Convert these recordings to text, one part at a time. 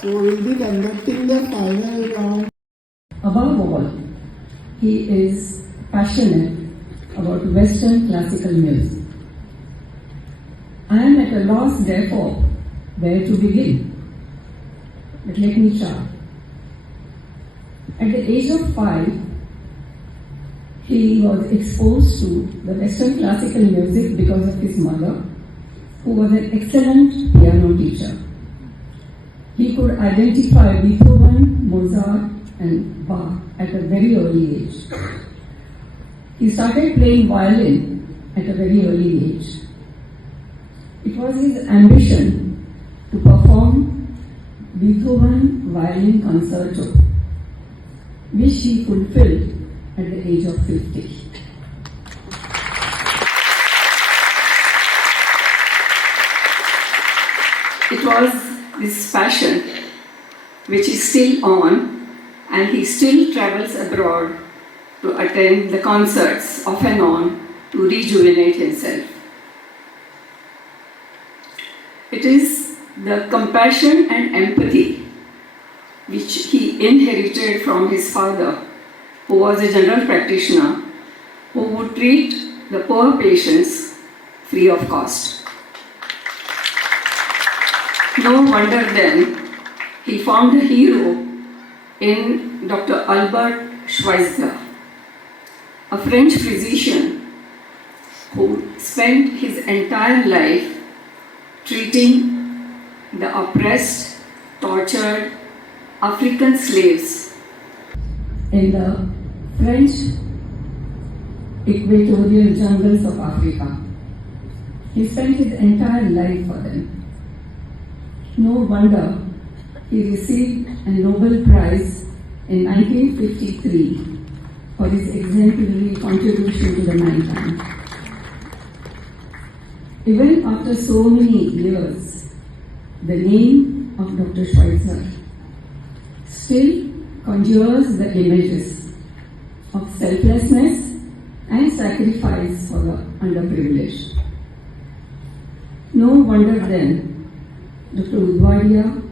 So we will be conducting the final round. Above all, he is passionate about Western classical music. I am at a loss, therefore, where to begin. But let me try. At the age of 5, he was exposed to the Western classical music because of his mother, who was an excellent piano teacher. He could identify Beethoven, Mozart, and Bach at a very early age. He started playing violin at a very early age. It was his ambition to perform Beethoven violin concerto, which he fulfilled at the age of 50. It was this passion which is still on, and he still travels abroad to attend the concerts off and on to rejuvenate himself. It is the compassion and empathy which he inherited from his father, who was a general practitioner, who would treat the poor patients free of cost. No wonder then he found a hero in Dr. Albert Schweitzer, a French physician who spent his entire life treating the oppressed, tortured African slaves in the French equatorial jungles of Africa. He spent his entire life for them. No wonder he received a Nobel Prize in 1953 for his exemplary contribution to the mankind. Even after so many years, the name of Dr. Schweitzer still conjures the images of selflessness and sacrifice for the underprivileged. No wonder then Dr. Udwadia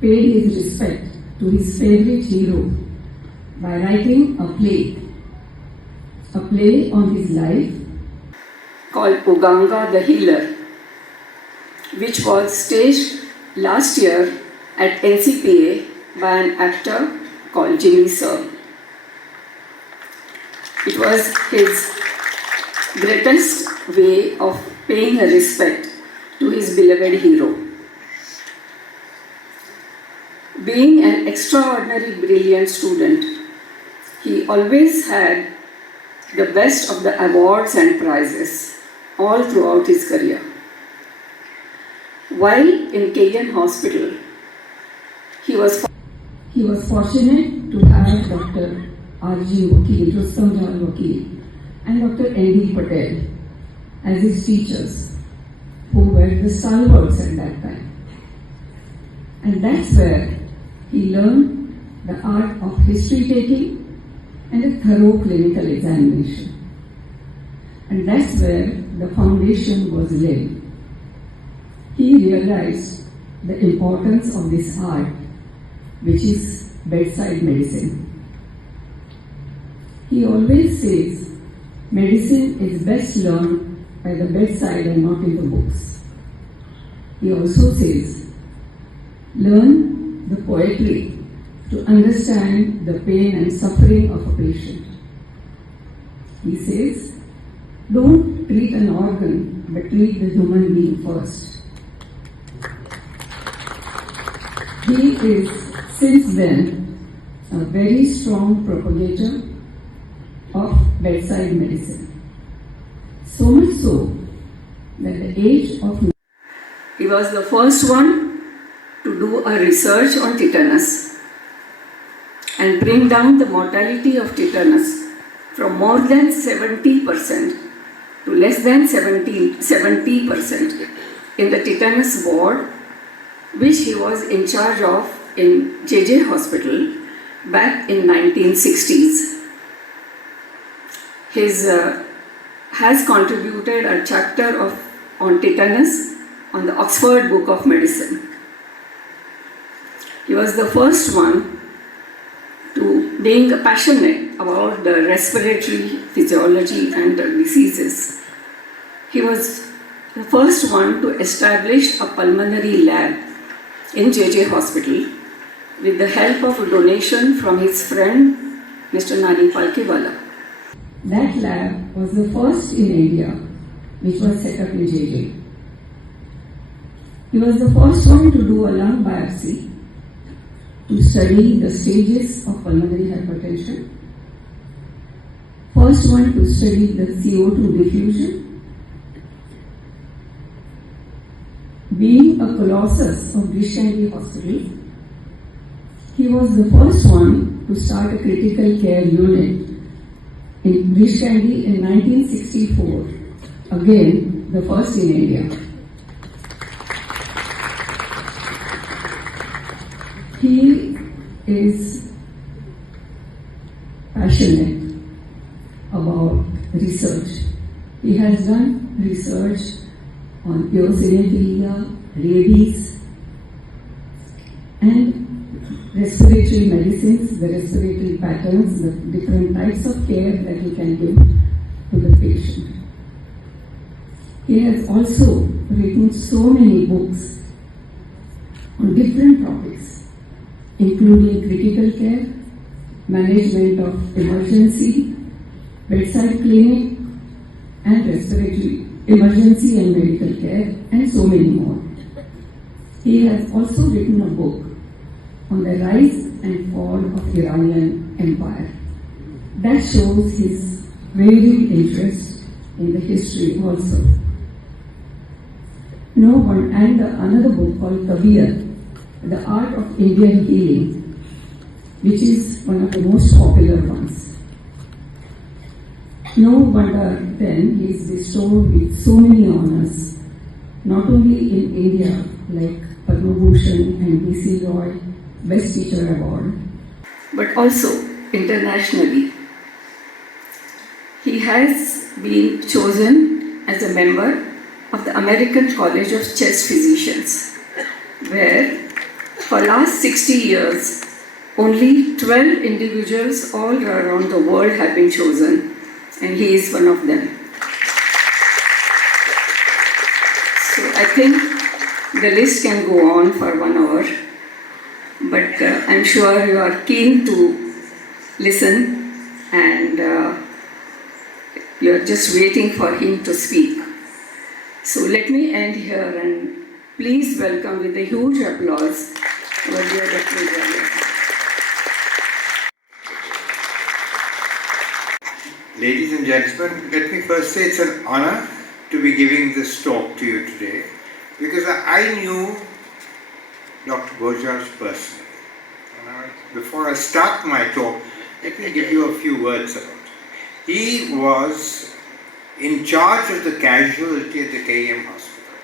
paid his respect to his favorite hero by writing a play on his life called Uganga the Healer, which was staged last year at NCPA by an actor called Jimmy Sir. It was his greatest way of paying a respect to his beloved hero. Being an extraordinary brilliant student, he always had the best of the awards and prizes all throughout his career. While in KN Hospital, he was fortunate to have Dr. R.G. Vakil, Rustam Jal Vakil, and Dr. N.D. Patel as his teachers, who were the stalwarts at that time. And that's where he learned the art of history taking and a thorough clinical examination. And that's where the foundation was laid. He realized the importance of this art, which is bedside medicine. He always says medicine is best learned by the bedside and not in the books. He also says, learn the poetry to understand the pain and suffering of a patient. He says, don't treat an organ, but treat the human being first. He is, since then, a very strong propagator of bedside medicine. So much so that at the age of, he was the first one to do a research on tetanus and bring down the mortality of tetanus from more than 70% to less than 70% in the tetanus ward, which he was in charge of in JJ Hospital back in 1960s. His has contributed a chapter of on tetanus on the Oxford Book of Medicine. He was the first one to being passionate about the respiratory physiology and the diseases. He was the first one to establish a pulmonary lab in JJ Hospital with the help of a donation from his friend Mr. Nani Palkiwala. That lab was the first in India which was set up in JJ. He was the first one to do a lung biopsy to study the stages of pulmonary hypertension, first one to study the CO2 diffusion. Being a colossus of Brishandi Hospital, he was the first one to start a critical care unit in Brishandi in 1964, again the first in India. He is passionate about research. He has done research on eosinophilia, rabies, and respiratory medicines, the respiratory patterns, the different types of care that he can give to the patient. He has also written so many books on different topics, including critical care, management of emergency, bedside clinic, and respiratory emergency and medical care, and so many more. He has also written a book on the rise and fall of Iranian Empire. That shows his varied interest in the history also. No one, and another book called Kabir, The Art of Indian Healing, which is one of the most popular ones. No wonder then he is bestowed with so many honors, not only in India like Padma Bhushan and B.C. Roy Best Teacher Award, but also internationally. He has been chosen as a member of the American College of Chest Physicians, where for last 60 years, only 12 individuals all around the world have been chosen, and he is one of them. So I think the list can go on for 1 hour, but I'm sure you are keen to listen and you're just waiting for him to speak. So let me end here and please welcome with a huge applause our dear Dr. Udwadia. Ladies and gentlemen, let me first say it's an honor to be giving this talk to you today, because I knew Dr. BHOJRAJ personally. Before I start my talk, let me give you a few words about him. He was in charge of the casualty at the KEM Hospital.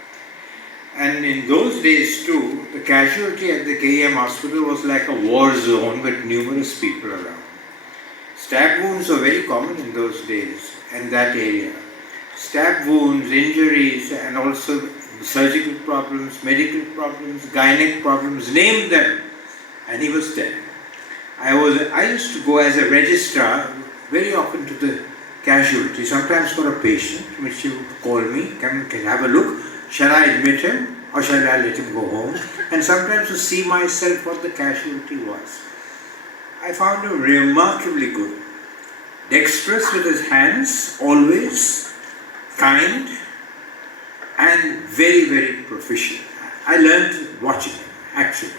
And in those days too, the casualty at the KEM Hospital was like a war zone with numerous people around. Stab wounds were very common in those days in that area. Stab wounds, injuries, and also surgical problems, medical problems, gynec problems, name them. And he was there. I used to go as a registrar very often to the casualty, sometimes for a patient, which he would call me, can have a look, shall I admit him or shall I let him go home? And sometimes to see myself what the casualty was. I found him remarkably good, dexterous with his hands, always, kind, and very, very proficient. I learned watching him, actually.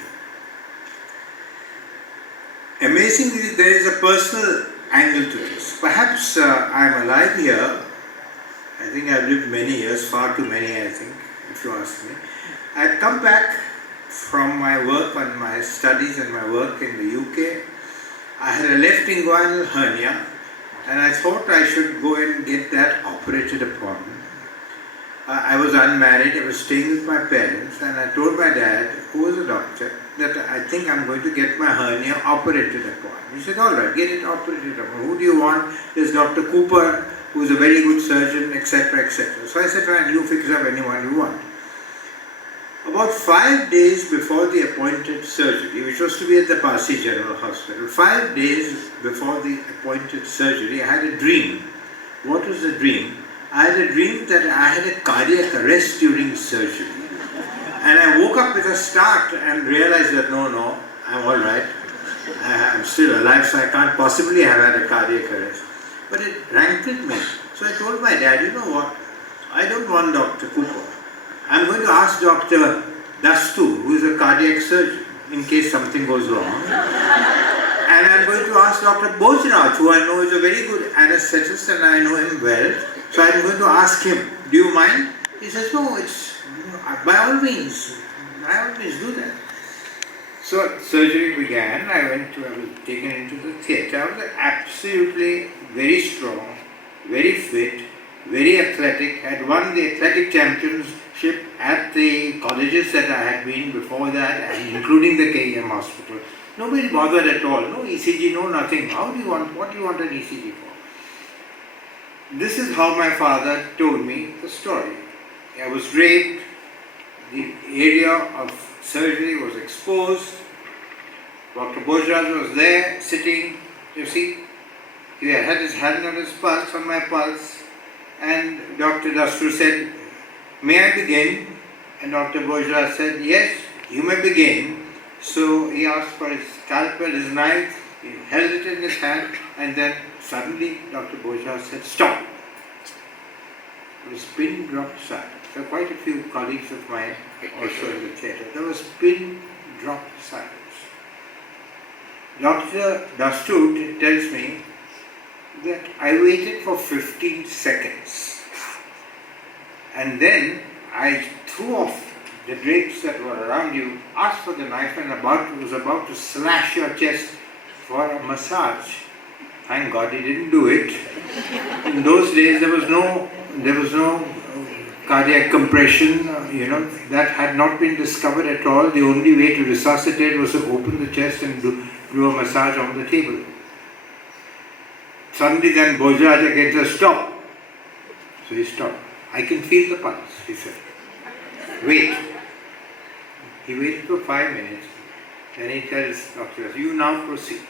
Amazingly, there is a personal angle to this. Perhaps I'm alive here. I think I've lived many years, far too many, I think, if you ask me. I'd come back from my work on my studies and my work in the UK. I had a left inguinal hernia, and I thought I should go and get that operated upon. I was unmarried, I was staying with my parents, and I told my dad, who was a doctor, that I think I'm going to get my hernia operated upon. He said, all right, get it operated upon. Who do you want? There's Dr. Cooper who's a very good surgeon, etc., etc. So I said, fine, you fix up anyone you want. About 5 days before the appointed surgery, which was to be at the Parsi General Hospital, 5 days before the appointed surgery, I had a dream. What was the dream? I had a dream that I had a cardiac arrest during surgery. And I woke up with a start and realized that no, I'm all right. I'm still alive, so I can't possibly have had a cardiac arrest. But it rankled me. So I told my dad, you know what? I don't want Dr. Cooper. I'm going to ask Dr. Dastu, who is a cardiac surgeon, in case something goes wrong. And I'm going to ask Dr. BHOJRAJ, who I know is a very good anesthetist and I know him well. So I'm going to ask him, do you mind? He says, no, it's, by all means do that. So surgery began. I was taken into the theatre. I was absolutely very strong, very fit, very athletic. Had won the athletic championship at the colleges that I had been before that, and including the KEM hospital. Nobody bothered at all. No ECG, no nothing. What do you want an ECG for? This is how my father told me the story. I was raped. The area of surgery was exposed. Dr. BHOJRAJ was there, sitting, you see. He had his hand on his pulse, on my pulse. And Dr. Dastu said, may I begin? And Dr. BHOJRAJ said, yes, you may begin. So he asked for his scalpel, his knife, he held it in his hand, and then suddenly Dr. BHOJRAJ said, stop. There was pin drop silence. There were quite a few colleagues of mine also in the theatre. There was pin drop silence. Dr. Dastu tells me that I waited for 15 seconds. And then I threw off the drapes that were around you, asked for the knife and was about to slash your chest for a massage. Thank God he didn't do it. In those days there was no cardiac compression, that had not been discovered at all. The only way to resuscitate was to open the chest and do a massage on the table. Suddenly then BHOJRAJ again says, stop. So he stopped. I can feel the pulse, he said. Wait. He waited for 5 minutes. Then he tells Dr. you now proceed.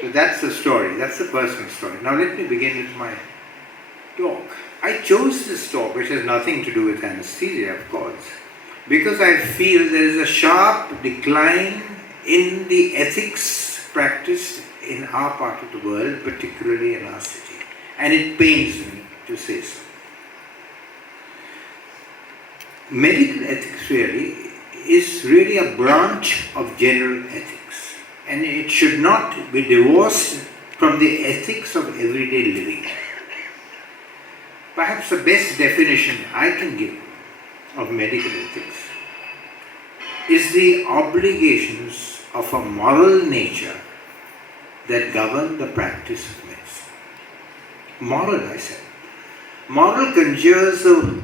So that's the story. That's the personal story. Now let me begin with my talk. I chose this talk, which has nothing to do with anesthesia, of course, because I feel there is a sharp decline in the ethics practiced in our part of the world, particularly in our city. And it pains me to say so. Medical ethics is really a branch of general ethics, and it should not be divorced from the ethics of everyday living. Perhaps the best definition I can give of medical ethics is the obligations of a moral nature that govern the practice of medicine. Moral, I said. Moral conjures the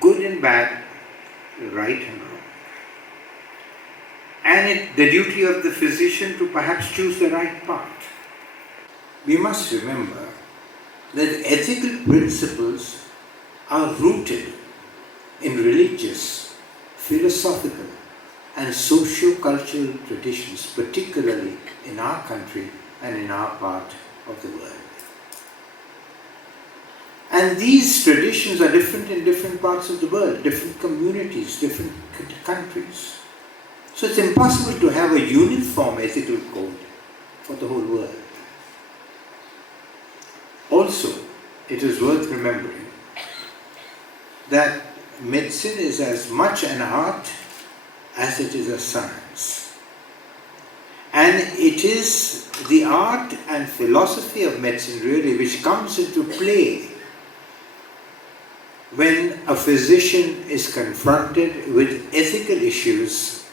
good and bad, the right and wrong. And the duty of the physician to perhaps choose the right path. We must remember that ethical principles are rooted in religious, philosophical, and socio-cultural traditions, particularly in our country and in our part of the world. And these traditions are different in different parts of the world, different communities, different countries. So it's impossible to have a uniform ethical code for the whole world. Also, it is worth remembering that medicine is as much an art as it is a science. And it is the art and philosophy of medicine really which comes into play when a physician is confronted with ethical issues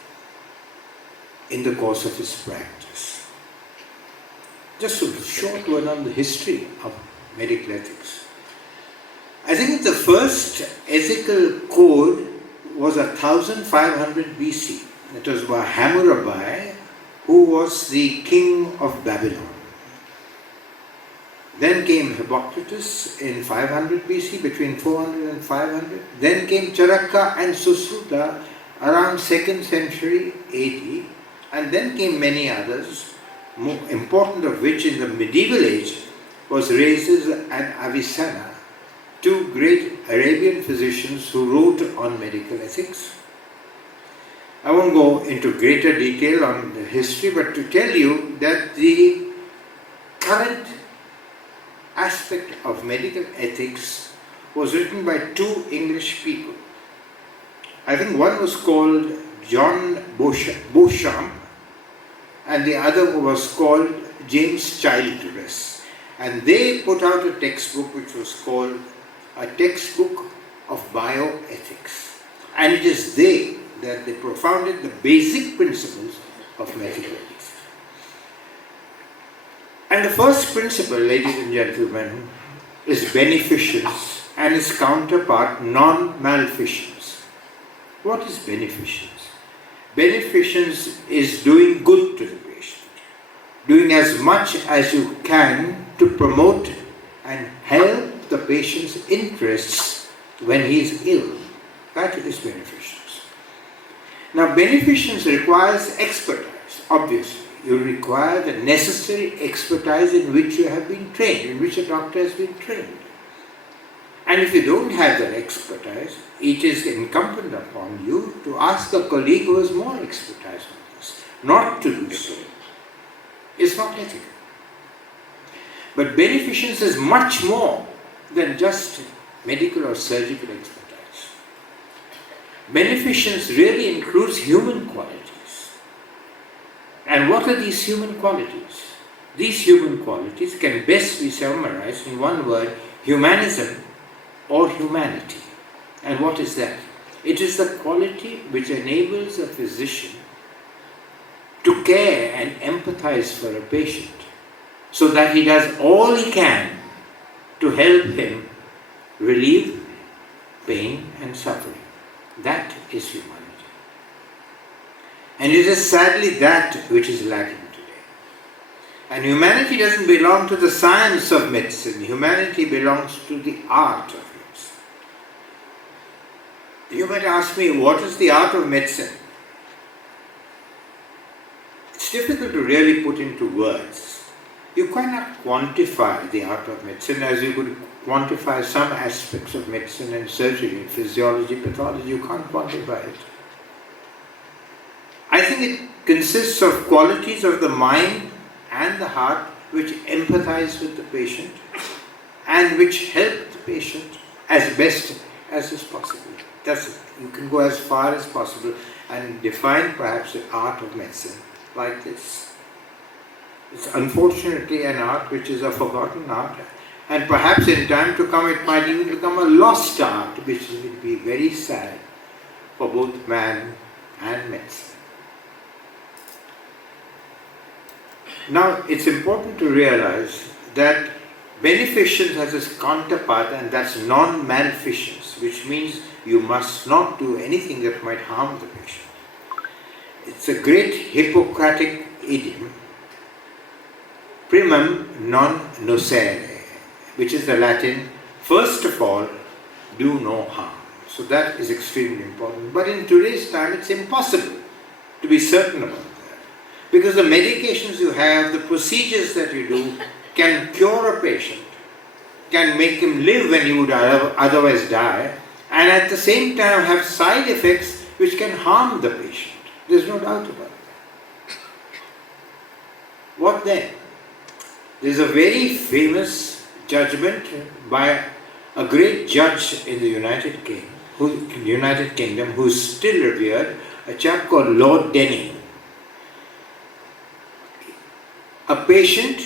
in the course of his practice. Just a short word on the history of medical ethics. I think the first ethical code was 1500 BC. It was by Hammurabi, who was the king of Babylon. Then came Hippocrates in 500 BC, between 400 and 500. Then came Charaka and Susruta around 2nd century AD. And then came many others, more important of which in the medieval age was Rhazes and Avicenna, two great Arabian physicians who wrote on medical ethics. I won't go into greater detail on the history, but to tell you that the current aspect of medical ethics was written by two English people. I think one was called John Beauchamp and the other was called James Childress. And they put out a textbook which was called a textbook of bioethics. And it is they propounded the basic principles of medical ethics. And the first principle, ladies and gentlemen, is beneficence and its counterpart, non-maleficence. What is beneficence? Beneficence is doing good to the patient, doing as much as you can to promote and help the patient's interests when he is ill. That is beneficence. Now, beneficence requires expertise, obviously. You require the necessary expertise in which you have been trained, in which a doctor has been trained. And if you don't have that expertise, it is incumbent upon you to ask a colleague who has more expertise on this. Not to do so is not ethical. But beneficence is much more than just medical or surgical expertise. Beneficence really includes human qualities. And what are these human qualities? These human qualities can best be summarized in one word: humanism or humanity. And what is that? It is the quality which enables a physician to care and empathize for a patient so that he does all he can to help him relieve pain and suffering. That is humanity. And it is sadly that which is lacking today. And humanity doesn't belong to the science of medicine. Humanity belongs to the art of medicine. You might ask me, what is the art of medicine? It's difficult to really put into words. You cannot quantify the art of medicine as you could quantify some aspects of medicine and surgery, physiology, pathology. You can't quantify it. I think it consists of qualities of the mind and the heart which empathize with the patient and which help the patient as best as is possible. That's it. You can go as far as possible and define perhaps the art of medicine like this. It's unfortunately an art which is a forgotten art, and perhaps in time to come it might even become a lost art, which will be very sad for both man and medicine. Now, it's important to realize that beneficence has its counterpart, and that's non-maleficence, which means you must not do anything that might harm the patient. It's a great Hippocratic idiom, primum non nocere, which is the Latin, first of all, do no harm. So that is extremely important. But in today's time, it's impossible to be certain about that. Because the medications you have, the procedures that you do, can cure a patient, can make him live when he would otherwise die, and at the same time have side effects which can harm the patient. There's no doubt about that. What then? There's a very famous judgment by a great judge in the United Kingdom who's still revered, a chap called Lord Denning. A patient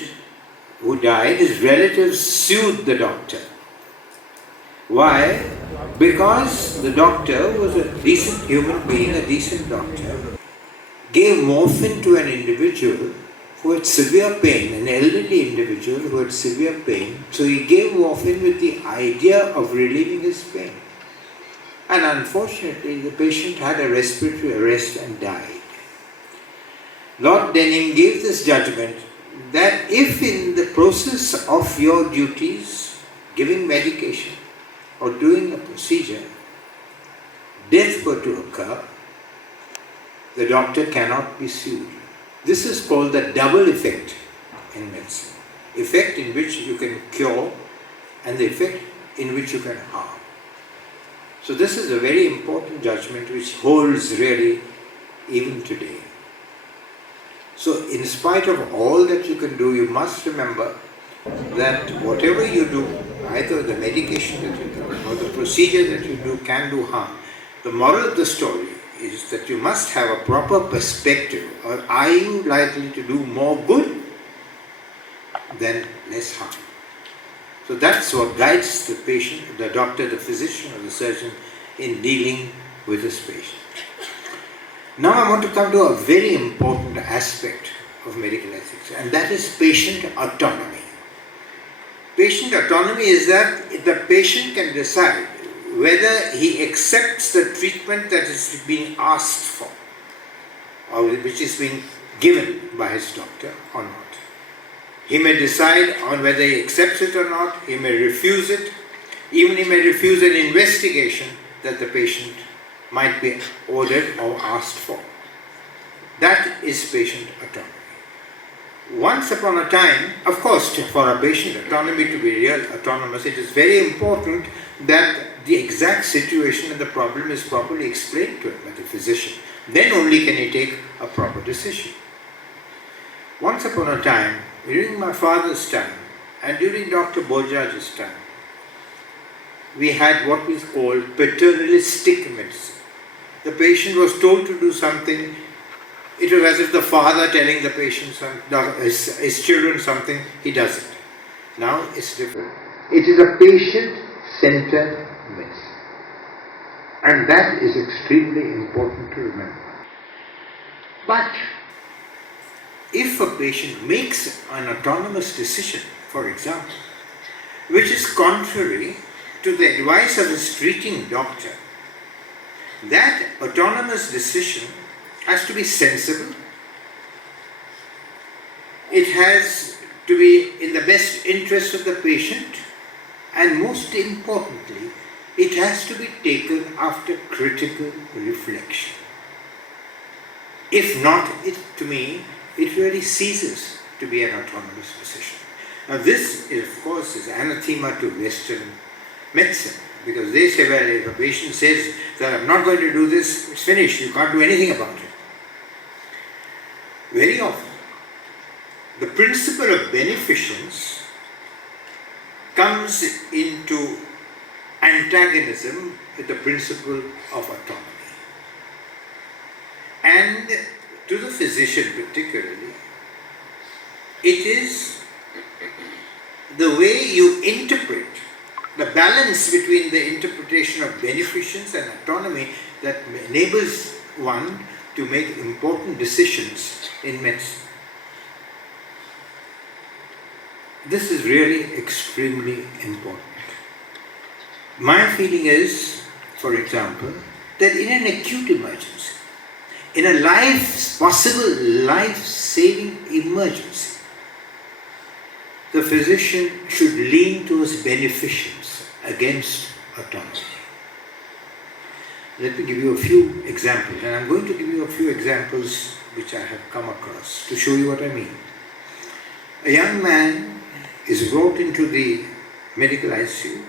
who died, his relatives sued the doctor. Why? Because the doctor was a decent human being, a decent doctor, gave morphine to an individual who had severe pain, an elderly individual who had severe pain. So he gave morphine with the idea of relieving his pain. And unfortunately, the patient had a respiratory arrest and died. Lord Denning gave this judgment that if in the process of your duties, giving medication or doing a procedure, death were to occur, the doctor cannot be sued. This is called the double effect in medicine. Effect in which you can cure and the effect in which you can harm. So this is a very important judgment which holds really even today. So in spite of all that you can do, you must remember that whatever you do, either the medication that you do or the procedure that you do can do harm. The moral of the story is that you must have a proper perspective. Or are you likely to do more good than less harm? So that's what guides the patient, the doctor, the physician or the surgeon in dealing with this patient. Now I want to come to a very important aspect of medical ethics, and that is patient autonomy. Patient autonomy is that the patient can decide whether he accepts the treatment that is being asked for or which is being given by his doctor or not. He may decide on whether he accepts it or not, he may refuse it, even he may refuse an investigation that the patient might be ordered or asked for. That is patient autonomy. Once upon a time, of course, for a patient autonomy to be real autonomous, it is very important that the exact situation and the problem is properly explained to him by the physician. Then only can he take a proper decision. Once upon a time, during my father's time and during Dr. BHOJRAJ's time, we had what we call paternalistic medicine. The patient was told to do something. It was as if the father telling the patient, his children something, he does it. Now it's different. It is a patient-centered medicine. And that is extremely important to remember. But if a patient makes an autonomous decision, for example, which is contrary to the advice of his treating doctor, that autonomous decision has to be sensible. It has to be in the best interest of the patient, and most importantly, it has to be taken after critical reflection. If not, to me, it really ceases to be an autonomous decision. Now this, of course, is anathema to Western medicine, because they say, well, if a patient says that I'm not going to do this, it's finished, you can't do anything about it. Very often, the principle of beneficence comes into antagonism with the principle of autonomy. And to the physician particularly, it is the way you interpret, the balance between the interpretation of beneficence and autonomy that enables one to make important decisions in medicine. This is really extremely important. My feeling is, for example, that in an acute emergency, in a possible life-saving emergency, the physician should lean towards beneficence against autonomy. Let me give you a few examples, and I'm going to give you a few examples which I have come across to show you what I mean. A young man is brought into the medical ICU.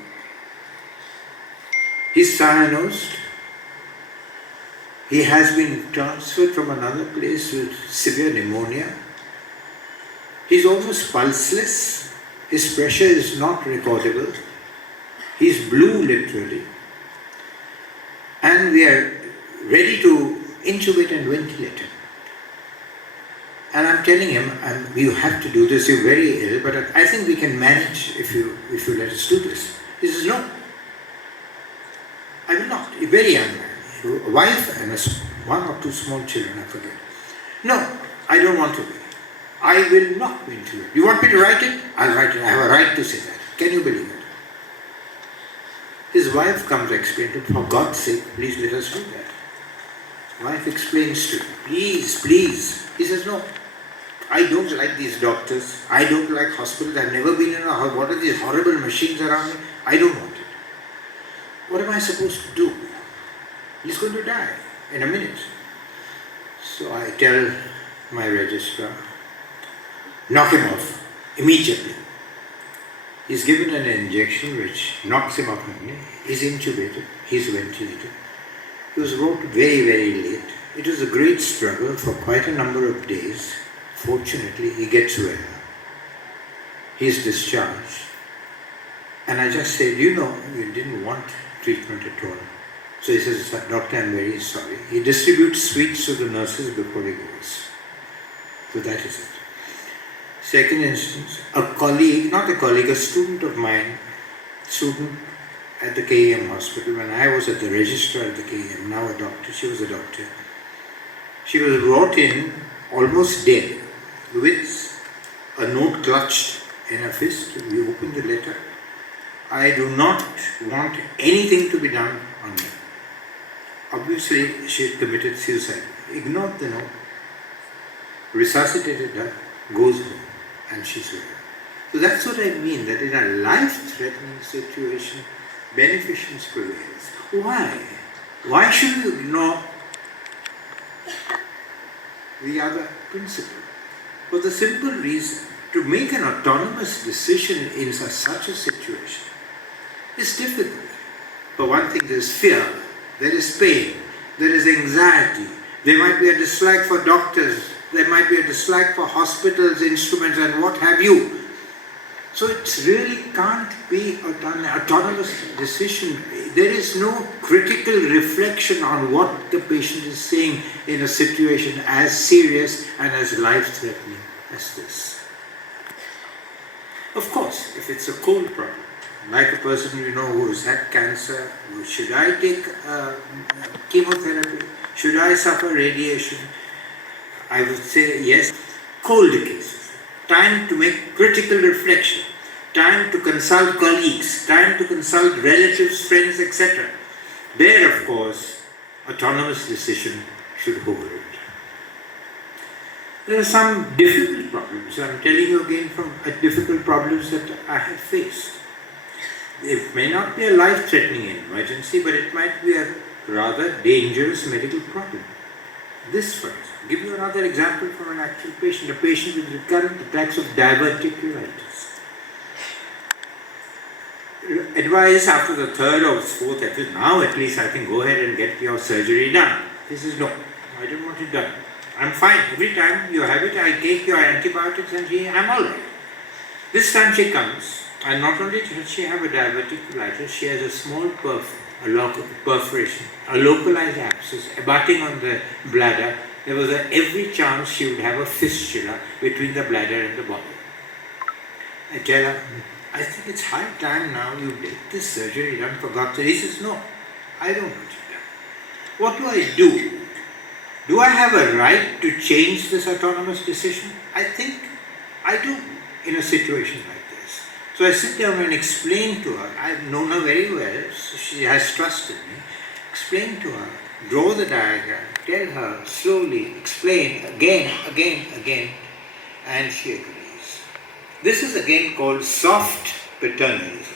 He's cyanosed. He has been transferred from another place with severe pneumonia. He's almost pulseless. His pressure is not recordable. He's blue literally. And we are ready to intubate and ventilate him. And I'm telling him, you have to do this, you're very ill, but I think we can manage if you let us do this. He says, no, I will not. A very young man, a wife and one or two small children, I forget. No, I don't want to be. I will not be intubated. You want me to write it? I'll write it. I have a right to say that. Can you believe it? His wife comes to explain to him, for God's sake, please let us do that. Wife explains to him, please, please. He says, no, I don't like these doctors. I don't like hospitals. I've never been in a hospital. What are these horrible machines around me? I don't want it. What am I supposed to do? He's going to die in a minute. So I tell my registrar, knock him off immediately. He's given an injection which knocks him off. He's intubated. He's ventilated. He was brought very, very late. It was a great struggle for quite a number of days. Fortunately, he gets well. He's discharged. And I just said, you didn't want treatment at all. So he says, doctor, I'm very sorry. He distributes sweets to the nurses before he goes. So that is it. Second instance, a student of mine, at the KEM hospital, when I was at the registrar at the KEM, now a doctor, she was a doctor. She was brought in almost dead with a note clutched in her fist. We opened the letter. I do not want anything to be done on me. Obviously, she had committed suicide. Ignored the note, resuscitated her, goes home, and she's well. So that's what I mean, that in a life-threatening situation, beneficence prevails. Why? Why should we ignore the other principle? For the simple reason, to make an autonomous decision in such a situation is difficult. For one thing, there is fear, there is pain, there is anxiety, there might be a dislike for doctors, there might be a dislike for hospitals, instruments and what have you. So it really can't be an autonomous decision. There is no critical reflection on what the patient is saying in a situation as serious and as life-threatening as this. Of course, if it's a cold problem, like a person who has had cancer, should I take chemotherapy? Should I suffer radiation? I would say yes. Cold cases, time to make critical reflection, time to consult colleagues, time to consult relatives, friends, etc. There, of course, autonomous decision should hold. There are some difficult problems. I'm telling you again from difficult problems that I have faced. It may not be a life-threatening emergency, but it might be a rather dangerous medical problem. This, for example, I'll give you another example from an actual patient, a patient with recurrent attacks of diverticulitis. Advice after the third or fourth episode, now at least I can go ahead and get your surgery done. This is no, I don't want it done. I'm fine. Every time you have it, I take your antibiotics and I'm all right. This time she comes, and not only does she have a diverticulitis, she has a small perforation, a localized abscess abutting on the bladder. There was every chance she would have a fistula between the bladder and the body. I tell her, I think it's high time now you get this surgery done for God's sake. He says, no, I don't want it done. What do I do? Do I have a right to change this autonomous decision? I think I do in a situation like this. So I sit down and explain to her. I've known her very well, so she has trust in me. Explain to her, draw the diagram, tell her slowly, explain again, and she agrees. This is again called soft paternalism.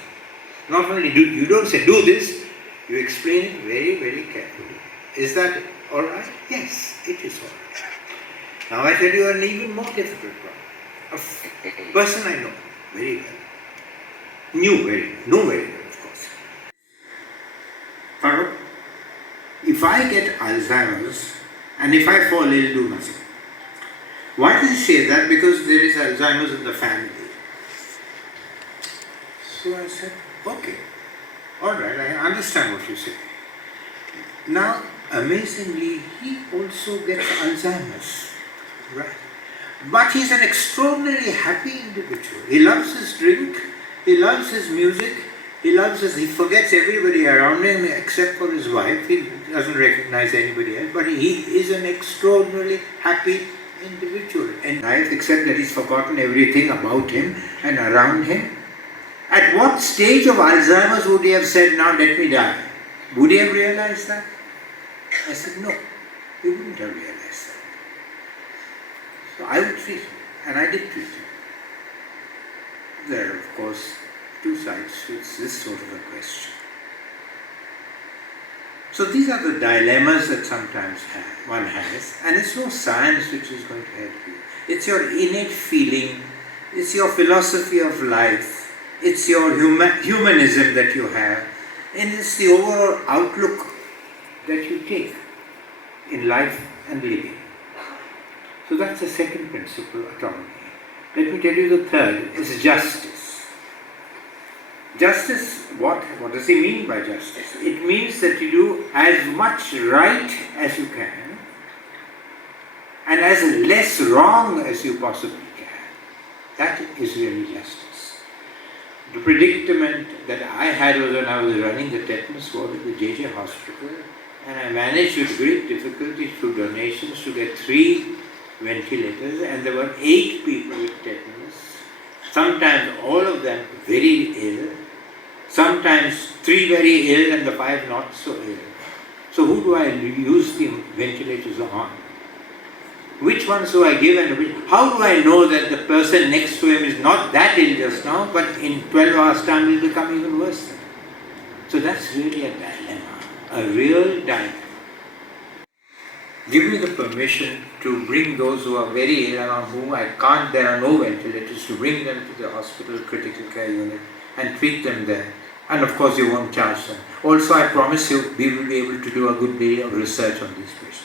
Not only you don't say do this, you explain it very, very carefully. Is that all right? Yes, it is all right. Now I tell you an even more difficult problem. A person I know very well, know very well, of course. Farooq, if I get Alzheimer's and if I fall ill, do nothing. Why does he say that? Because there is Alzheimer's in the family. So I said, okay, all right, I understand what you say. Now, amazingly, he also gets Alzheimer's, right? But he's an extraordinarily happy individual. He loves his drink, he loves his music, he forgets everybody around him except for his wife. He doesn't recognize anybody else, but he is an extraordinarily happy individual in life, except that he's forgotten everything about him and around him. At what stage of Alzheimer's would he have said, now let me die? Would he have realized that? I said, no, he wouldn't have realized that. So I would treat him. and I did treat him. There are, of course, two sides to this sort of a question. So these are the dilemmas that sometimes one has, and it's no science which is going to help you. It's your innate feeling, it's your philosophy of life, it's your humanism that you have, and it's the overall outlook that you take in life and living. So that's the second principle, autonomy. Let me tell you the third, is justice. Justice, what does he mean by justice? It means that you do as much right as you can and as less wrong as you possibly can. That is really justice. The predicament that I had was when I was running the tetanus ward at the JJ hospital, and I managed with great difficulty through donations to get 3 ventilators, and there were 8 people with tetanus, sometimes all of them very ill, sometimes 3 very ill and the 5 not so ill. So who do I use the ventilators on? Which ones do I give and which? How do I know that the person next to him is not that ill just now, but in 12 hours time will become even worse? So that's really a dilemma, a real dilemma. Give me the permission to bring those who are very ill and on whom I can't, there are no ventilators, to bring them to the hospital critical care unit and treat them there. And of course you won't charge them. Also I promise you we will be able to do a good deal of research on these patients.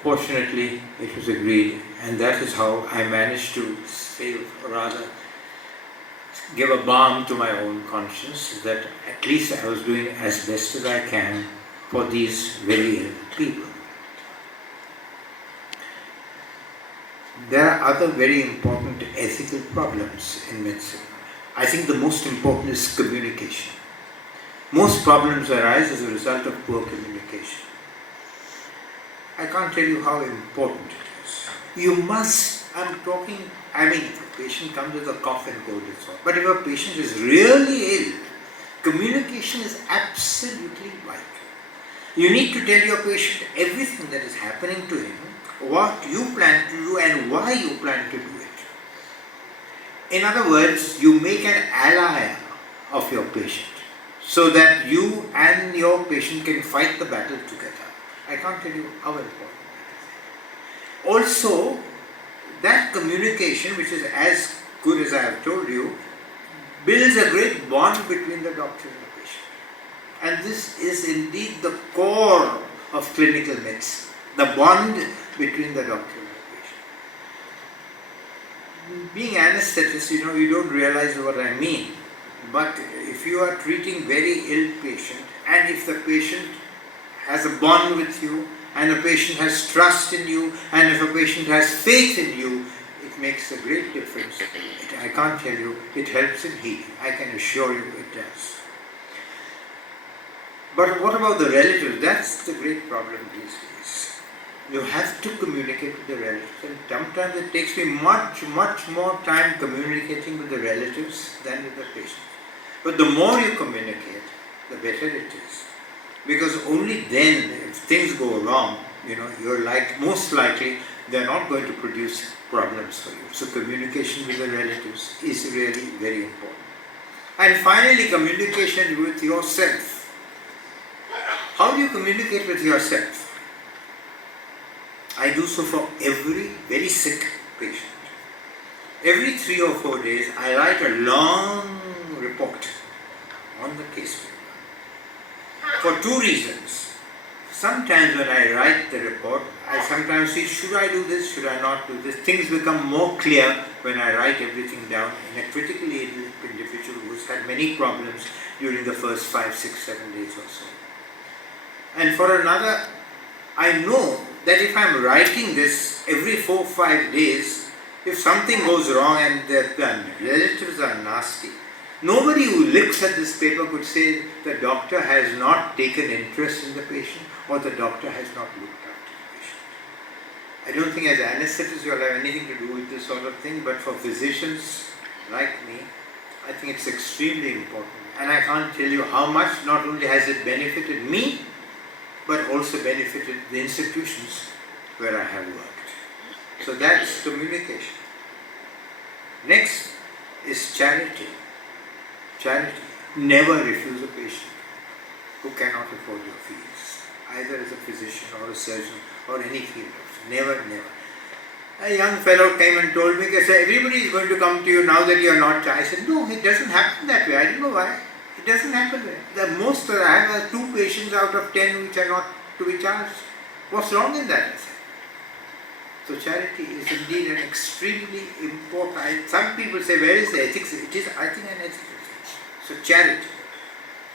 Fortunately it was agreed, and that is how I managed to save, or rather give a balm to my own conscience that at least I was doing as best as I can for these very ill people. There are other very important ethical problems in medicine. I think the most important is communication. Most problems arise as a result of poor communication. I can't tell you how important it is. You must, if a patient comes with a cough and cold, it's all. But if a patient is really ill, communication is absolutely vital. You need to tell your patient everything that is happening to him, what you plan to do and why you plan to do it. In other words, you make an ally of your patient so that you and your patient can fight the battle together. I can't tell you how important that is. Also, that communication, which is as good as I have told you, builds a great bond between the doctor and the patient. And this is indeed the core of clinical medicine, the bond between the doctor and the patient. Being anesthetist, you don't realize what I mean. But if you are treating very ill patient, and if the patient has a bond with you, and the patient has trust in you, and if a patient has faith in you, it makes a great difference. I can't tell you, it helps in healing. I can assure you it does. But what about the relatives? That's the great problem these days. You have to communicate with the relatives, and sometimes it takes me much more time communicating with the relatives than with the patient. But the more you communicate, the better it is. Because only then, if things go wrong, you're most likely they're not going to produce problems for you. So communication with the relatives is really very important. And finally, communication with yourself. How do you communicate with yourself? I do so for every very sick patient. Every 3 or 4 days, I write a long report on the case paper. For 2 reasons. Sometimes when I write the report, I sometimes see, should I do this, should I not do this? Things become more clear when I write everything down in a critically ill individual who's had many problems during the first 5, 6, 7 days or so. And for another, I know that if I'm writing this every 4 or 5 days, if something goes wrong and the relatives are nasty, nobody who looks at this paper could say the doctor has not taken interest in the patient or the doctor has not looked after the patient. I don't think as anesthetists you'll have anything to do with this sort of thing, but for physicians like me, I think it's extremely important. And I can't tell you how much not only has it benefited me, but also benefited the institutions where I have worked. So that's communication. Next is charity. Charity. Never refuse a patient who cannot afford your fees, either as a physician or a surgeon or any field. Never, never. A young fellow came and told me, he said, everybody is going to come to you now that you are not charged. I said, no, it doesn't happen that way. I don't know why. It doesn't happen that way. The most I have 2 patients out of 10 which are not to be charged. What's wrong in that? I said. So charity is indeed an extremely important. Some people say, where is the ethics? It is, I think, an ethics. So charity.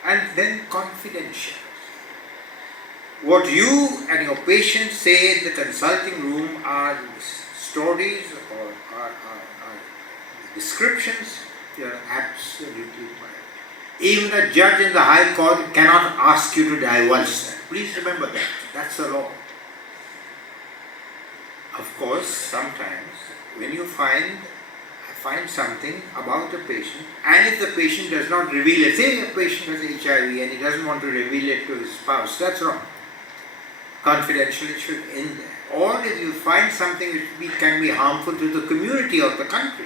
And then confidential. What you and your patients say in the consulting room are stories or are descriptions. They are absolutely private. Even a judge in the High Court cannot ask you to divulge that. Please remember that. That's the law. Of course, sometimes when you find something about a patient, and if the patient does not reveal it, say a patient has HIV and he doesn't want to reveal it to his spouse, that's wrong. Confidentially it should end there. Or if you find something which can be harmful to the community or the country,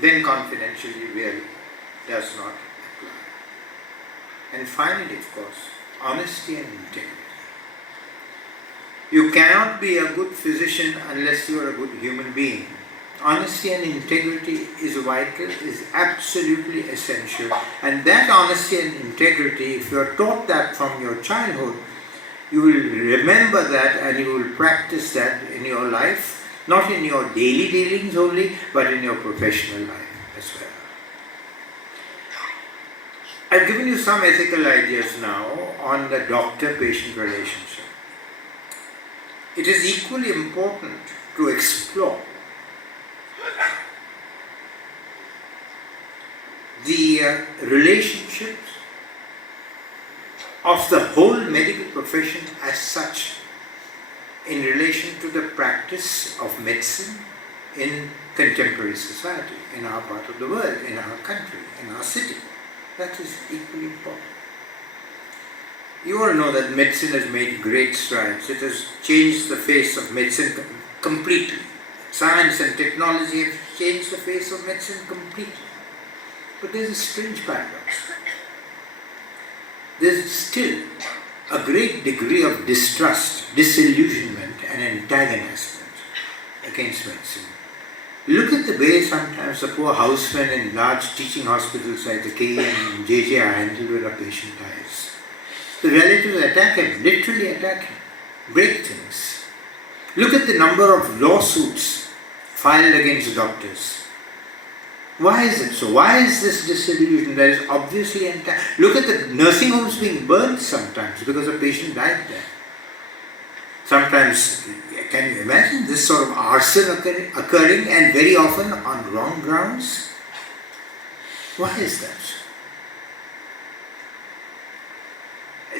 then confidentiality really does not apply. And finally, of course, honesty and integrity. You cannot be a good physician unless you are a good human being. Honesty and integrity is vital, is absolutely essential. And that honesty and integrity, if you are taught that from your childhood, you will remember that and you will practice that in your life, not in your daily dealings only, but in your professional life as well. I've given you some ethical ideas now on the doctor-patient relationship. It is equally important to explore the relationships of the whole medical profession as such in relation to the practice of medicine in contemporary society, in our part of the world, in our country, in our city. That is equally important. You all know that medicine has made great strides. It has changed the face of medicine completely. Science and technology have changed the face of medicine completely. But there is a strange paradox. There is still a great degree of distrust, disillusionment and antagonism against medicine. Look at the way sometimes the poor housemen in large teaching hospitals like the KE and JJ are handled when a patient dies. The relatives attack him, literally attack him, break things. Look at the number of lawsuits filed against doctors. Why is it so? Why is this disillusion? There is obviously look at the nursing homes being burned sometimes because a patient died there. Sometimes, can you imagine this sort of arson occurring and very often on wrong grounds? Why is that so?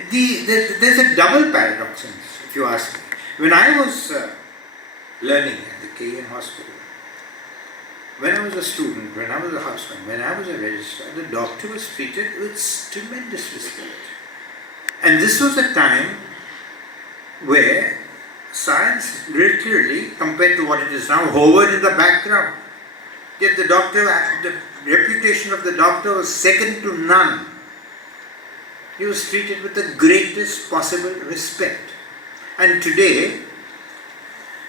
There's a double paradox in this, if you ask me. When I was learning at the KN hospital, when I was a student, when I was a houseman, when I was a registrar, the doctor was treated with tremendous respect. And this was a time where science literally, compared to what it is now, hovered in the background. Yet the reputation of the doctor was second to none. He was treated with the greatest possible respect. And today,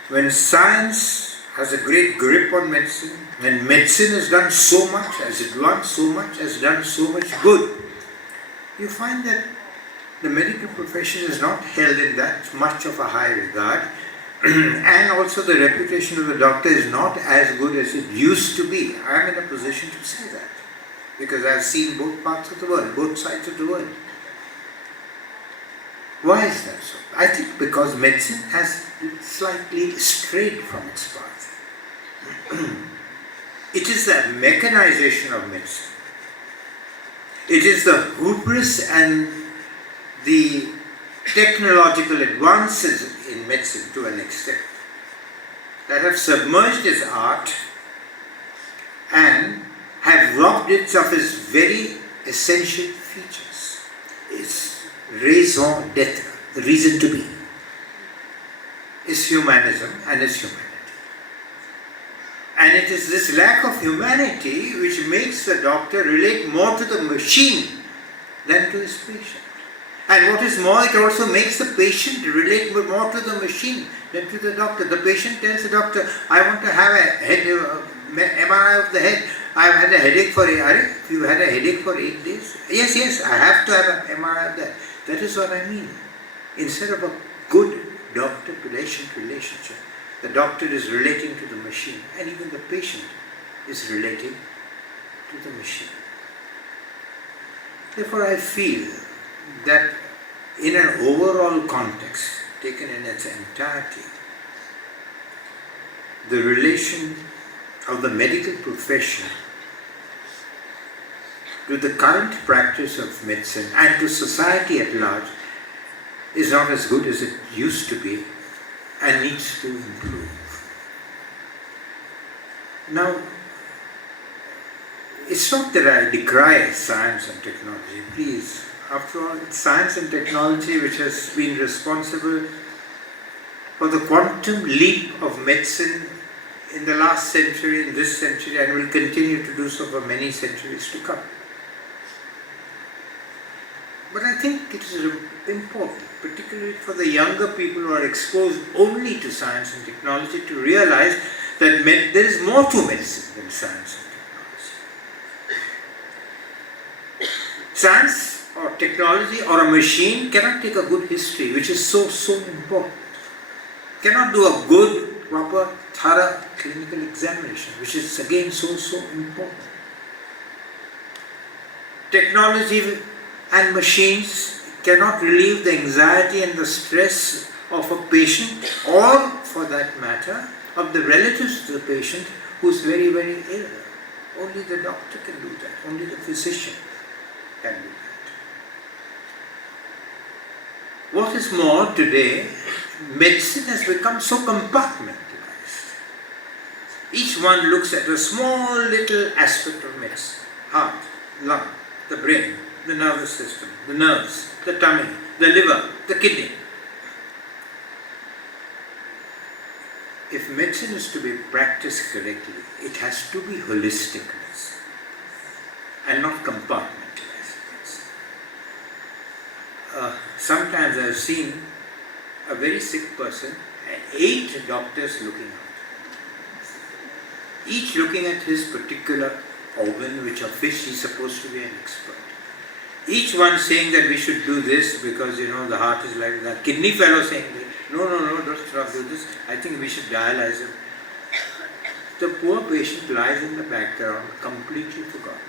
when science has a great grip on medicine, and medicine has done so much, has advanced so much, has done so much good, you find that the medical profession is not held in that much of a high regard, and also the reputation of the doctor is not as good as it used to be. I am in a position to say that, because I have seen both parts of the world, both sides of the world. Why is that so? I think because medicine has slightly strayed from its path. It is the mechanization of medicine. It is the hubris and the technological advances in medicine to an extent that have submerged its art and have robbed it of its very essential features. Its raison d'etre, the reason to be, is humanism and is humanity. And it is this lack of humanity which makes the doctor relate more to the machine than to his patient. And what is more, it also makes the patient relate more to the machine than to the doctor. The patient tells the doctor, I want to have a MRI of the head. I've had a headache for 8 You had a headache for 8 days? Yes, I have to have an MRI of that. That is what I mean. Instead of a good doctor-patient relationship, the doctor is relating to the machine, and even the patient is relating to the machine. Therefore, I feel that in an overall context, taken in its entirety, the relation of the medical profession to the current practice of medicine and to society at large is not as good as it used to be and needs to improve. Now, it's not that I decry science and technology, please. After all, it's science and technology which has been responsible for the quantum leap of medicine in the last century, in this century, and will continue to do so for many centuries to come. But I think it is important, particularly for the younger people who are exposed only to science and technology, to realize that there is more to medicine than science and technology. Science or technology or a machine cannot take a good history, which is so important. Cannot do a good, proper, thorough clinical examination, which is again so important. Technology and machines cannot relieve the anxiety and the stress of a patient, or for that matter, of the relatives to the patient who is very ill. Only the doctor can do that. Only the physician can do that. What is more, today, medicine has become so compartmentalized. Each one looks at a small little aspect of medicine. Heart, lung, the brain, the nervous system, the nerves, the tummy, the liver, the kidney. If medicine is to be practiced correctly, it has to be holistic medicine and not compartmentalized medicine. Sometimes I have seen a very sick person and 8 doctors looking at him. Each looking at his particular organ, which of which he is supposed to be an expert. Each one saying that we should do this because the heart is like that. Kidney fellow saying that, no, don't do this. I think we should dialyze him. The poor patient lies in the background, completely forgotten.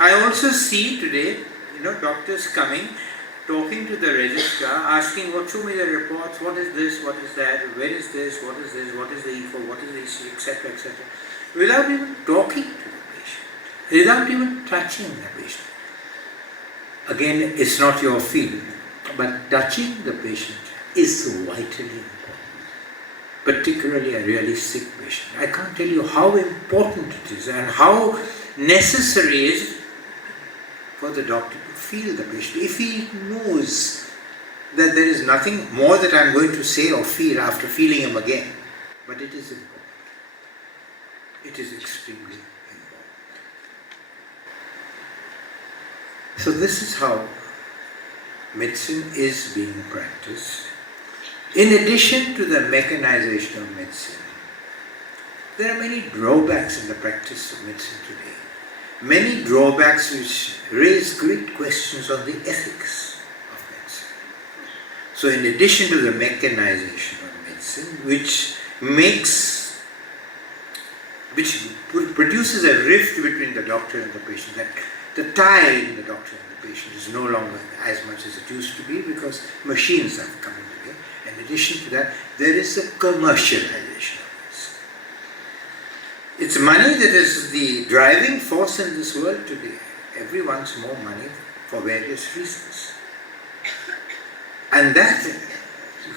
I also see today, doctors coming, talking to the registrar, asking, show me the reports, what is this, what is that, where is this, what is this, what is the E4, what is the EC, etc., etc. Without even talking to the patient, without even touching the patient. Again, it's not your field, but touching the patient is vitally important, particularly a really sick patient. I can't tell you how important it is and how necessary it is for the doctor to feel the patient. If he knows that there is nothing more that I'm going to say or feel after feeling him again, but it is important. It is extremely important. So this is how medicine is being practiced. In addition to the mechanization of medicine, there are many drawbacks in the practice of medicine today. Many drawbacks which raise great questions on the ethics of medicine. So in addition to the mechanization of medicine, which produces a rift between the doctor and the patient, that the tie in the doctor and the patient is no longer as much as it used to be because machines have come into play. In addition to that, there is a commercialization of medicine. It's money that is the driving force in this world today. Everyone wants more money for various reasons. And that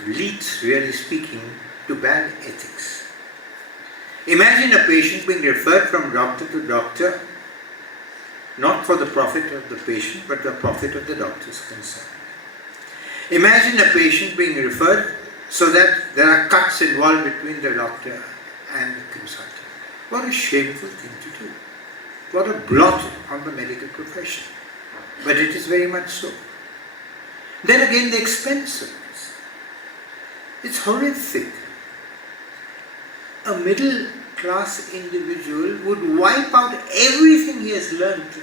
leads, really speaking, to bad ethics. Imagine a patient being referred from doctor to doctor, not for the profit of the patient, but the profit of the doctor's concern. Imagine a patient being referred so that there are cuts involved between the doctor and the consultant. What a shameful thing to do. What a blot on the medical profession. But it is very much so. Then again, the expenses. It's horrific. A middle class individual would wipe out everything he has learnt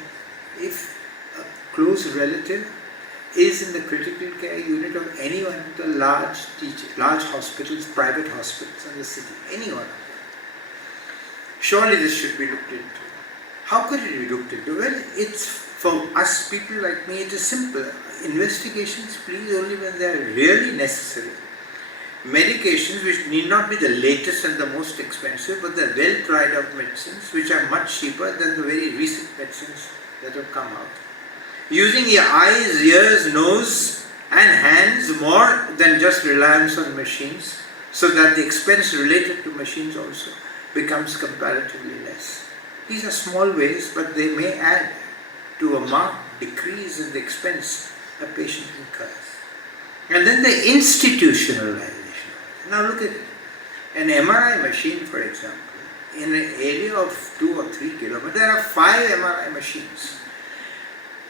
if a close relative is in the critical care unit of any one of the large hospitals, private hospitals in the city. Any one of them. Surely this should be looked into. How could it be looked into? Well, it's for us people like me, it is simple. Investigations, please, only when they are really necessary. Medications which need not be the latest and the most expensive, but the well tried out medicines which are much cheaper than the very recent medicines that have come out. Using your eyes, ears, nose and hands more than just reliance on machines, so that the expense related to machines also becomes comparatively less. These are small ways, but they may add to a marked decrease in the expense a patient incurs. And then the institutionalization. Now look at it. An MRI machine, for example, in an area of 2 or 3 kilometers, there are 5 MRI machines.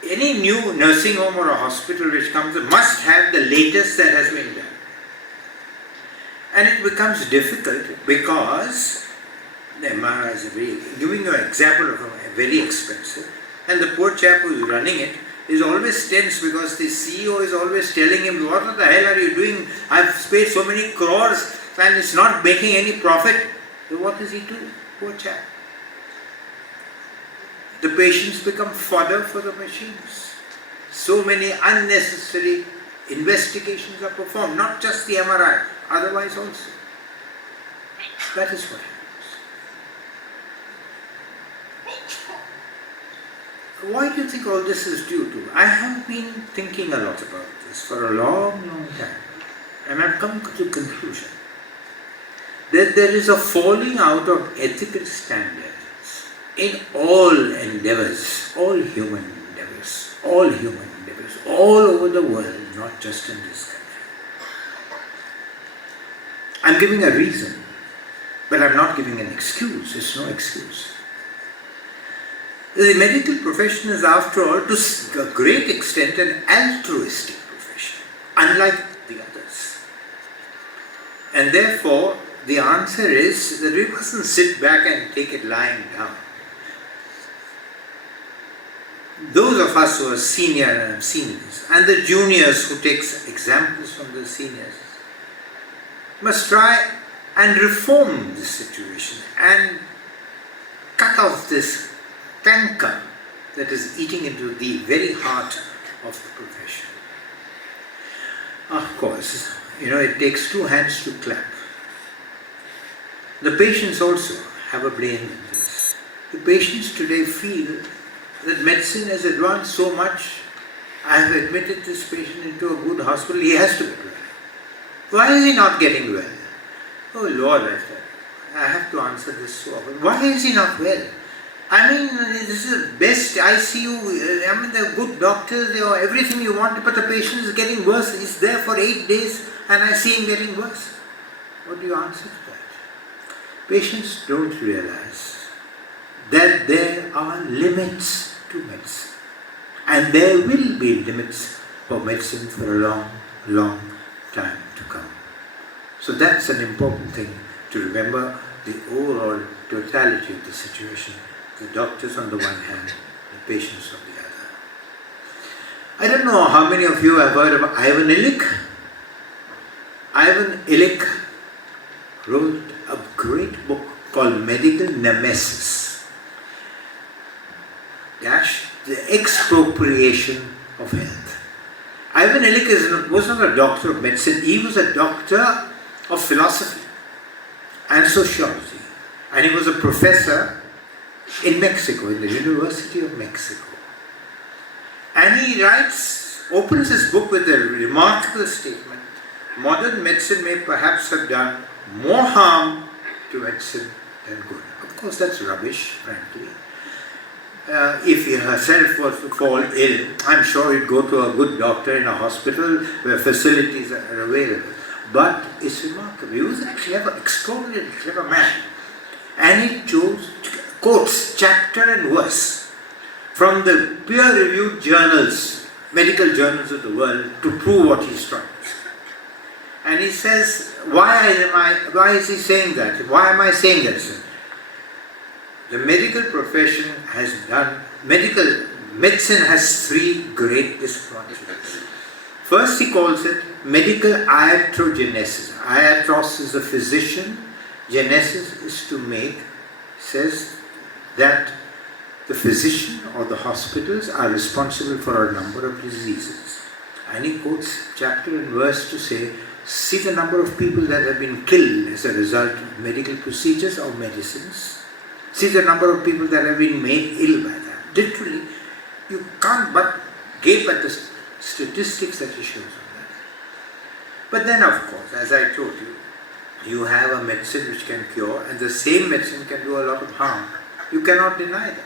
Any new nursing home or a hospital which comes in must have the latest that has been done. And it becomes difficult because the MRI is giving you an example of a very expensive, and the poor chap who is running it is always tense because the CEO is always telling him, what the hell are you doing? I've paid so many crores and it's not making any profit. So what does he do? Poor chap. The patients become fodder for the machines. So many unnecessary investigations are performed, not just the MRI, otherwise also. That is what happens. Why do you think all this is due to? I have been thinking a lot about this for a long, long time. And I've come to the conclusion that there is a falling out of ethical standards in all endeavors, all human endeavors, all over the world, not just in this country. I'm giving a reason, but I'm not giving an excuse. It's no excuse. The medical profession is, after all, to a great extent, an altruistic profession, unlike the others. And therefore, the answer is that we mustn't sit back and take it lying down. Those of us who are senior and have seen this, and the juniors who take examples from the seniors, must try and reform the situation and cut off this canker that is eating into the very heart of the profession. Of course, it takes 2 hands to clap. The patients also have a blame in this. The patients today feel that medicine has advanced so much. I have admitted this patient into a good hospital, he has to get well. Why is he not getting well? Oh Lord, I have to answer this so often. Why is he not well? I mean, this is the best ICU, they're good doctors, they are everything you want, but the patient is getting worse. He's there for 8 days and I see him getting worse. What do you answer to that? Patients don't realize that there are limits to medicine. And there will be limits for medicine for a long, long time to come. So that's an important thing to remember, the overall totality of the situation. The doctors on the one hand, the patients on the other. I don't know how many of you have heard of Ivan Illich. Ivan Illich wrote a great book called Medical Nemesis. The expropriation of health. Ivan Illich was not a doctor of medicine, he was a doctor of philosophy and sociology. And he was a professor in Mexico, in the University of Mexico. And he opens his book with a remarkable statement: modern medicine may perhaps have done more harm to medicine than good. Of course, that's rubbish, frankly. If he herself was to fall ill, I'm sure he'd go to a good doctor in a hospital where facilities are available. But it's remarkable. He was a extraordinarily clever man. And he chose quotes chapter and verse from the peer-reviewed journals, medical journals of the world, to prove what he's trying to say. And he says, why is he saying that? Why am I saying that, sir? The medical profession has done, medicine has three great disadvantages. First, he calls it medical iatrogenesis. Iatros is a physician, genesis is to make, says that the physician or the hospitals are responsible for a number of diseases. And he quotes chapter and verse to say, see the number of people that have been killed as a result of medical procedures or medicines. See the number of people that have been made ill by that. Literally, you can't but gape at the statistics that he shows on that. But then, of course, as I told you, you have a medicine which can cure, and the same medicine can do a lot of harm. You cannot deny that.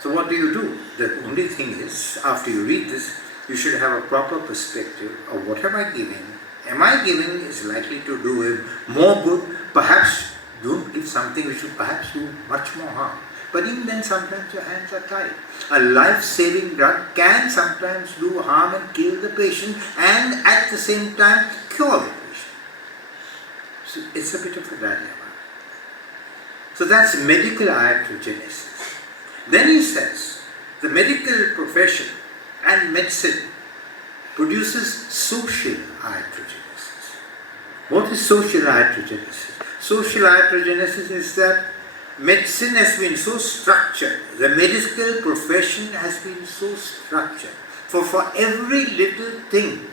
So what do? The only thing is, after you read this, you should have a proper perspective of what am I giving? Am I giving is likely to do him more good? Perhaps don't give something which will perhaps do much more harm. But even then, sometimes your hands are tied. A life-saving drug can sometimes do harm and kill the patient, and at the same time cure the patient. So it's a bit of a dilemma. So that's medical iatrogenesis. Then he says, the medical profession and medicine produces social iatrogenesis. What is social iatrogenesis? Social iatrogenesis is that medicine has been so structured, the medical profession has been so structured. For every little thing,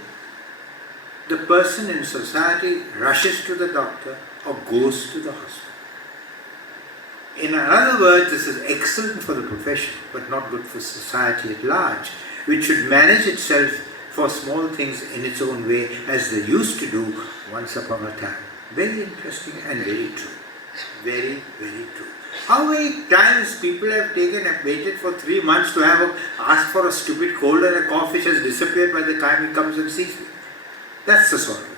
the person in society rushes to the doctor or goes to the hospital. In other words, this is excellent for the profession, but not good for society at large, which should manage itself for small things in its own way, as they used to do once upon a time. Very interesting and very true. Very, very true. How many times people have waited for 3 months to ask for a stupid cold and a cough which has disappeared by the time he comes and sees me. That's the sort of thing.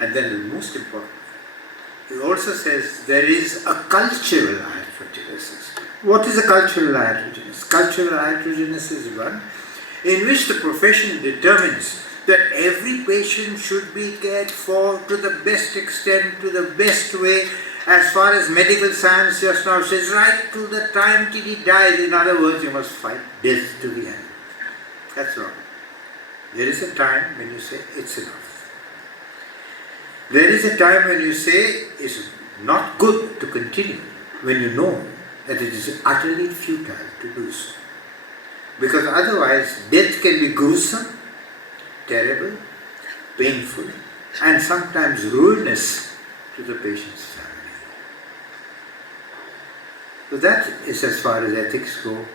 And then the most important thing, he also says there is a cultural iatrogenesis. What is a cultural iatrogenesis? Cultural iatrogenesis is one in which the profession determines that every patient should be cared for to the best extent, to the best way, as far as medical science just now says, right to the time till he dies. In other words, you must fight death to the end. That's wrong. There is a time when you say, it's enough. There is a time when you say, it's not good to continue, when you know that it is utterly futile to do so. Because otherwise, death can be gruesome, terrible, painful, and sometimes ruinous to the patient's family. So that is as far as ethics go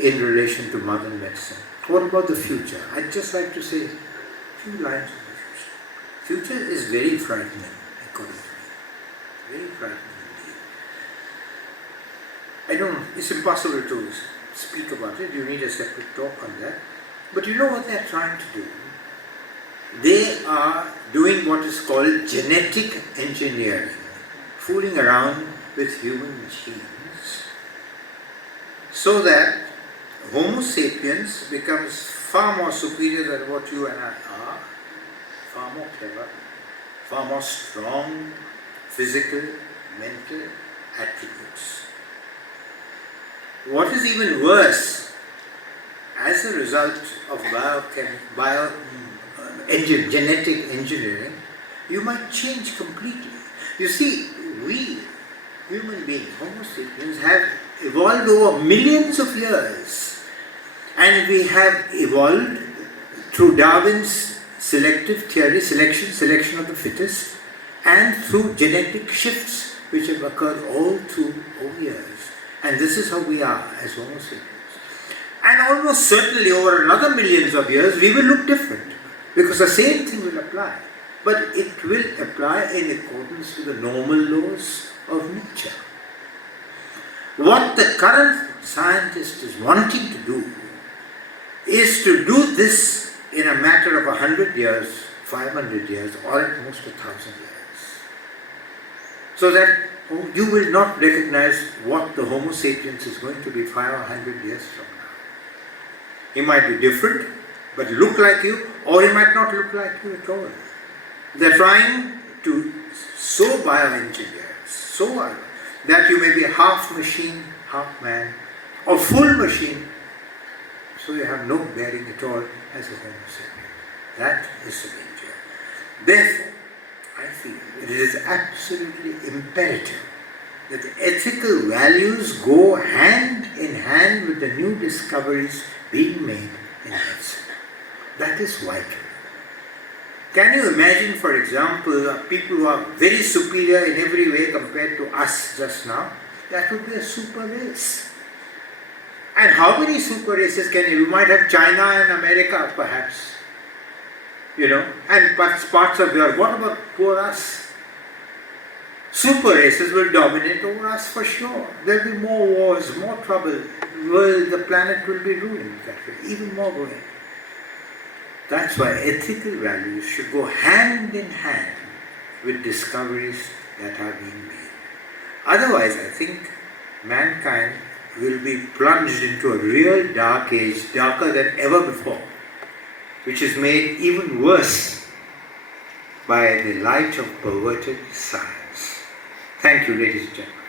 in relation to modern medicine. What about the future? I'd just like to say a few lines on the future. Future is very frightening, according to me. Very frightening indeed. It's impossible to speak about it. You need a separate talk on that. But you know what they're trying to do? They are doing what is called genetic engineering, fooling around with human machines, so that Homo sapiens becomes far more superior than what you and I are, far more clever, far more strong, physical, mental attributes. What is even worse, as a result of genetic engineering, you might change completely. You see, we human beings, Homo sapiens, have evolved over millions of years, and we have evolved through Darwin's selective theory, selection of the fittest, and through genetic shifts which have occurred all through over years. And this is how we are as Homo sapiens. And almost certainly over another millions of years we will look different, because the same thing will apply, but it will apply in accordance with the normal laws of nature. What the current scientist is wanting to do is to do this in a matter of 100 years, 500 years, or at most 1,000 years. So that you will not recognize what the Homo sapiens is going to be 500 years from now. He might be different, but look like you, or he might not look like you at all. They're trying to so bioengineer, so that you may be half machine, half man, or full machine, so you have no bearing at all as a Homo sapien. That is the danger. Therefore, I feel it is absolutely imperative that the ethical values go hand in hand with the new discoveries being made in medicine. That is vital. Can you imagine, for example, people who are very superior in every way compared to us just now? That would be a super race. And how many super races can you? You might have China and America, perhaps. And parts of Europe. What about poor us? Super races will dominate over us for sure. There will be more wars, more trouble. The planet will be ruined that way, even more going. That's why ethical values should go hand in hand with discoveries that are being made. Otherwise, I think mankind will be plunged into a real dark age, darker than ever before, which is made even worse by the light of perverted science. Thank you, ladies and gentlemen.